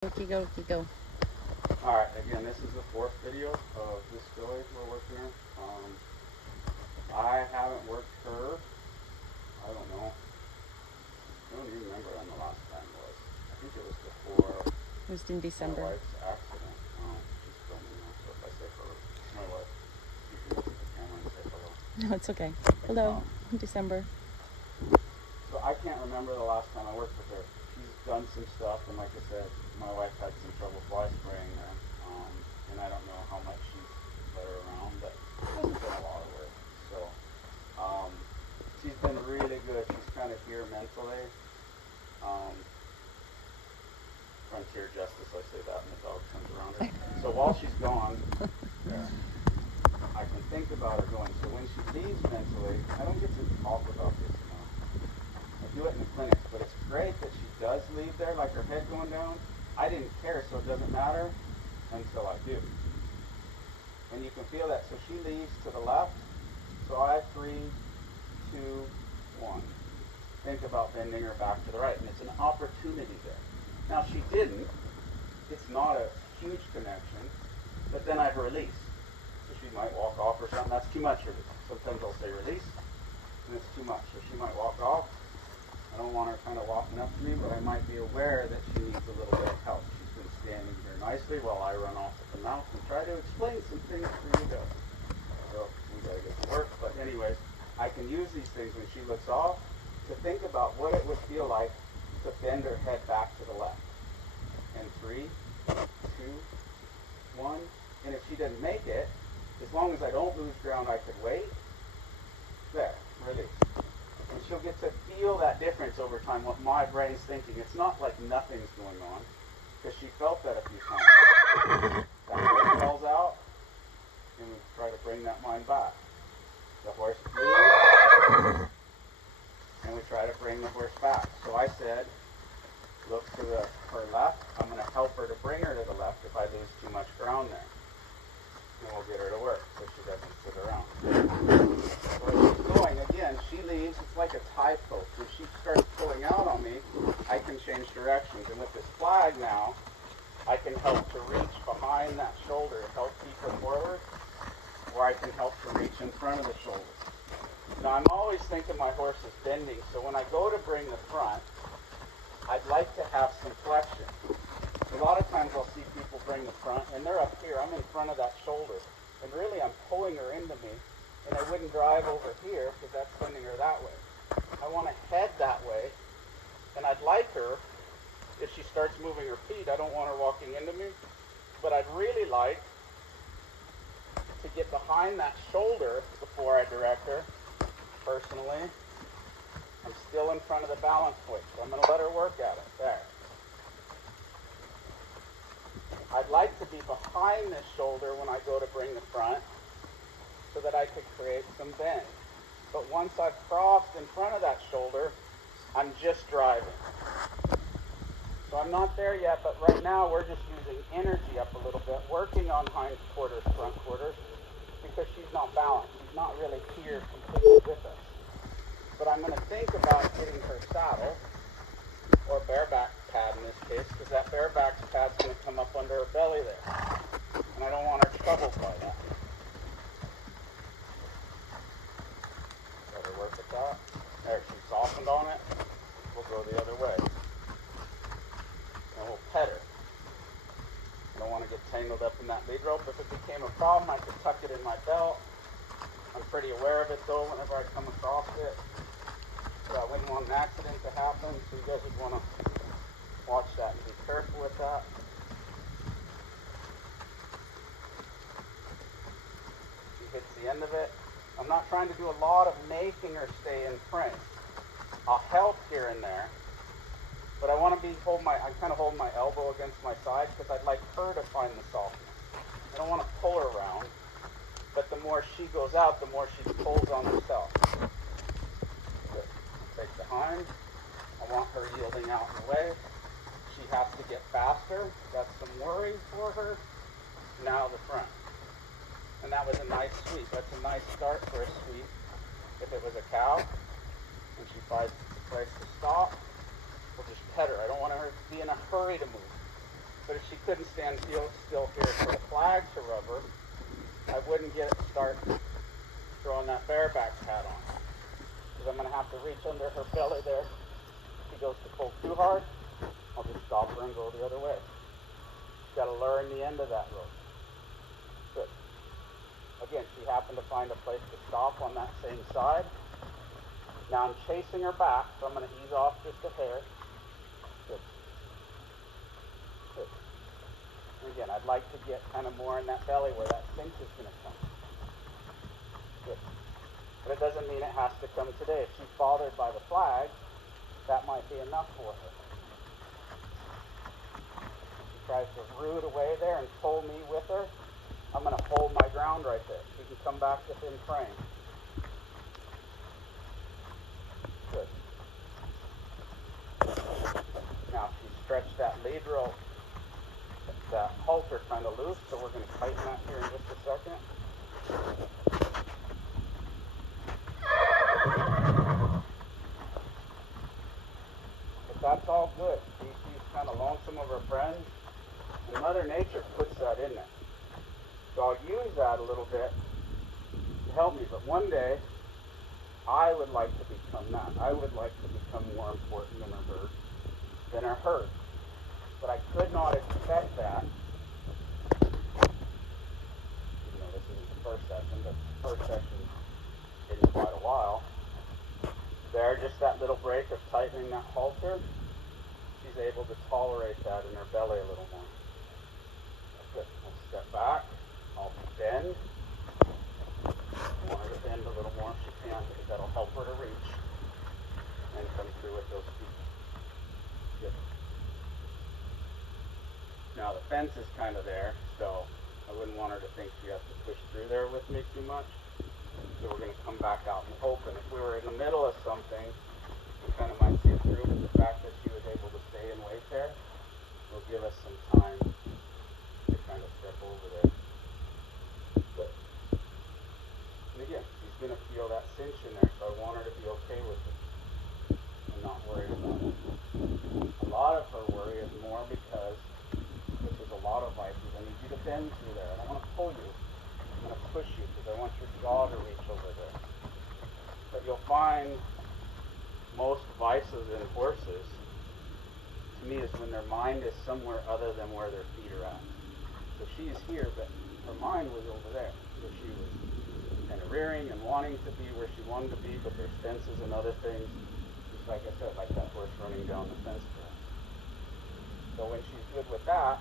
Go. Alright, again, this is the fourth video of this filly we're working her. I haven't worked her, I don't know, I don't even remember when the last time was. I think it was before It was in December. my wife's accident. She's filming now, so if I say her, my wife, you can look at the camera and say hello. No, it's okay. Hello, December. So I can't remember the last time I worked with her. She's done some stuff, and like I said, my wife had some trouble fly spraying her, and I don't know how much she's let her around, but it hasn't been a lot of work. So she's been really good. She's kind of here mentally. Frontier justice, I say that, and the dog comes around her. So while she's gone, I can think about her going. So when she leaves mentally, I don't get to talk about this enough. I do it in the clinics, but it's great that she does leave there, like her head going down. I didn't care, so it doesn't matter until I do. And you can feel that. So she leaves to the left. So I 3, 2, 1. Think about bending her back to the right, and it's an opportunity there. Now she didn't. It's not a huge connection, but then I've released. So she might walk off or something. That's too much release. Sometimes I'll say release, and it's too much. So she might walk off. I don't want her kind of walking up to me, but I might be aware that she needs a little bit of help. She's been standing here nicely while I run off at the mouth and try to explain some things for you guys. So we gotta get to work. But anyways, I can use these things when she looks off to think about what it would feel like to bend her head back to the left. And 3, 2, 1. And if she didn't make it, as long as I don't lose ground, I could wait. There, release. And she'll get to feel that difference over time, what my brain's thinking. It's not like nothing's going on, because she felt that a few times. That horse falls out, and we try to bring that mind back. The horse leaves, and we try to bring the horse back. So I said, look to her left. I'm going to help her to bring her to the left if I lose too much ground there. And we'll get her to work so she doesn't sit around. So she's going, again, she leaves, it's like a tie post. If she starts pulling out on me, I can change directions. And with this flag now, I can help to reach behind that shoulder to help keep her forward, or I can help to reach in front of the shoulder. Now I'm always thinking my horse is bending, so when I go to bring the front, I'd like to have some flexion. A lot of times I'll see people bring the front, and they're up here. I'm in front of that shoulder, and really I'm pulling her into me, and I wouldn't drive over here because that's sending her that way. I want to head that way, and I'd like her, if she starts moving her feet, I don't want her walking into me, but I'd really like to get behind that shoulder before I direct her. Personally, I'm still in front of the balance point, so I'm going to let her work at it. There. I'd like to be behind this shoulder when I go to bring the front so that I could create some bend. But once I've crossed in front of that shoulder, I'm just driving. So I'm not there yet, but right now we're just using energy up a little bit, working on hind quarters, front quarters, because she's not balanced. She's not really here completely with us. But I'm going to think about getting her saddle, or bareback pad in this case, because that bareback pad's going to come up under her belly there. And I don't want her troubled by that. Let her work at that. There, she's softened on it. We'll go the other way. And we'll pet her. I don't want to get tangled up in that lead rope. If it became a problem, I could tuck it in my belt. I'm pretty aware of it though whenever I come across it. So I wouldn't want an accident to happen, so you guys would want to watch that and be careful with that. She hits the end of it. I'm not trying to do a lot of making her stay in frame. I'll help here and there, but I want to I'm kind of holding my elbow against my side because I'd like her to find the softness. I don't want to pull her around, but the more she goes out, the more she pulls on herself. Good. Take the hind. I want her yielding out in the way. She has to get faster. That's some worry for her. Now the front. And that was a nice sweep. That's a nice start for a sweep. If it was a cow, and she finds the place to stop, we'll just pet her. I don't want her to be in a hurry to move. couldn't stand still here for the flag to rubber, I wouldn't start throwing that bareback pad on. Because I'm going to have to reach under her belly there. If she goes to pull too hard, I'll just stop her and go the other way. Got to learn the end of that rope. Good. Again, she happened to find a place to stop on that same side. Now I'm chasing her back, so I'm going to ease off just a hair. Good. Good. And again, I'd like to get kind of more in that belly where that cinch is going to come. Good. But it doesn't mean it has to come today. If she's bothered by the flag, that might be enough for her. If she tries to root away there and pull me with her, I'm going to hold my ground right there. She can come back within frame. Good. Now she stretched that lead rope, that halter kind of loose, so we're going to tighten that here in just a second. But that's all good. She's kind of lonesome of her friends, and Mother Nature puts that in there. So I'll use that a little bit to help me, but one day I would like to become that. I would like to become more important than her herd. But I could not expect that. You know, this isn't the first session, but the first session in quite a while. There, just that little break of tightening that halter, she's able to tolerate that in her belly a little more. Good. I'll step back. I'll bend. I want her to bend a little more if she can, because that'll help her to reach and come through with those feet. Good. Now the fence is kind of there, so I wouldn't want her to think she has to push through there with me too much. So we're going to come back out and open. If we were in the middle of something, we kind of might see it through, but the fact that she was able to stay and wait there will give us some time to kind of step over there. Good. And again, she's going to feel that cinch in there, so I want her to be okay with it and not worried about it. A lot of her worry is more because this is a lot of vices. I need you to bend through there. I don't want to pull you. I'm going to push you because I want your jaw to reach over there. But you'll find most vices in horses, to me, is when their mind is somewhere other than where their feet are at. So she's here, but her mind was over there. So she was kind of rearing and wanting to be where she wanted to be, but there's fences and other things. Just like I said, like that horse running down the fence for us. So when she's good with that,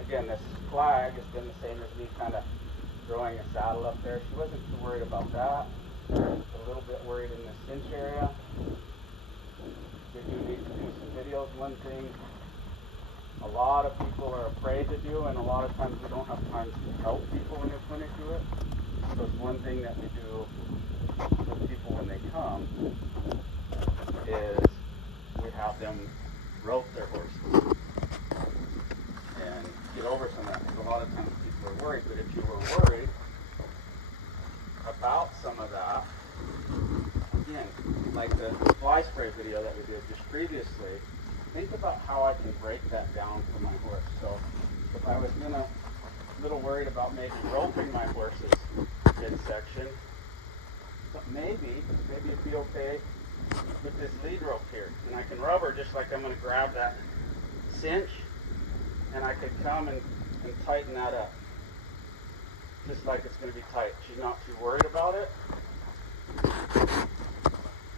again, this flag has been the same as me kind of throwing a saddle up there. She wasn't too worried about that. A little bit worried in the cinch area. We do need to do some videos. One thing a lot of people are afraid to do, and a lot of times we don't have time to help people when they clinic do it. So it's one thing that we do with people when they come is we have them rope their horses and get over some of that, because a lot of times people are worried. But if you were worried about some of that, again, like the fly spray video that we did just previously, think about how I can break that down for my horse. So if I was a little worried about maybe roping my horse's midsection, but maybe it'd be okay with this lead rope here. And I can rub her just like I'm going to grab that cinch, and I could come and tighten that up. Just like it's going to be tight. She's not too worried about it.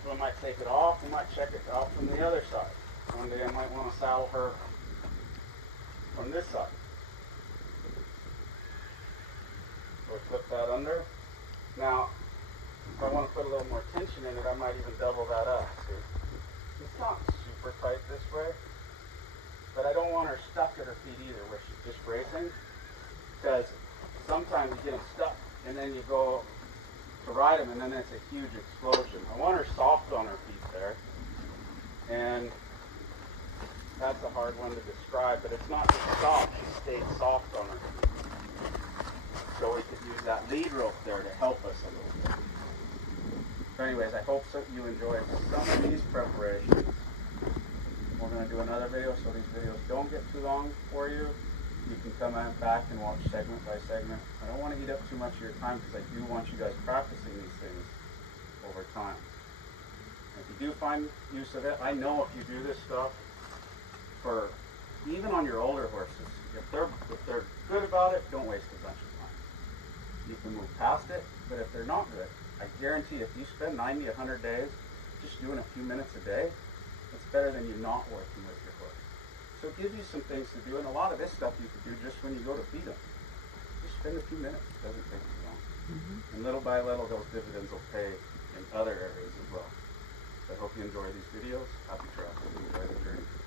So I might take it off. We might check it out from the other side. One day I might want to saddle her from this side. So flip that under. Now, if I want to put a little more tension in it, I might even double that up. See? It's not super tight this way, but I don't want her stuck at her feet either, where she's just racing, because sometimes you get them stuck, and then you go to ride them, and then it's a huge explosion. I want her soft on her feet there, and that's a hard one to describe, but it's not just soft, she stayed soft on her feet. So we could use that lead rope there to help us a little bit. So anyways, I hope that you enjoyed some of these preparations. We're going to do another video so these videos don't get long for you, you can come back and watch segment by segment. I don't want to eat up too much of your time because I do want you guys practicing these things over time. If you do find use of it, I know if you do this stuff for even on your older horses, if they're good about it, don't waste a bunch of time. You can move past it, but if they're not good, I guarantee if you spend 90, 100 days just doing a few minutes a day, it's better than you not working with your horse. So it gives you some things to do, and a lot of this stuff you could do just when you go to feed them. Just spend a few minutes, it doesn't take too long. And little by little, those dividends will pay in other areas as well. So I hope you enjoy these videos. Happy trails. Enjoy the journey.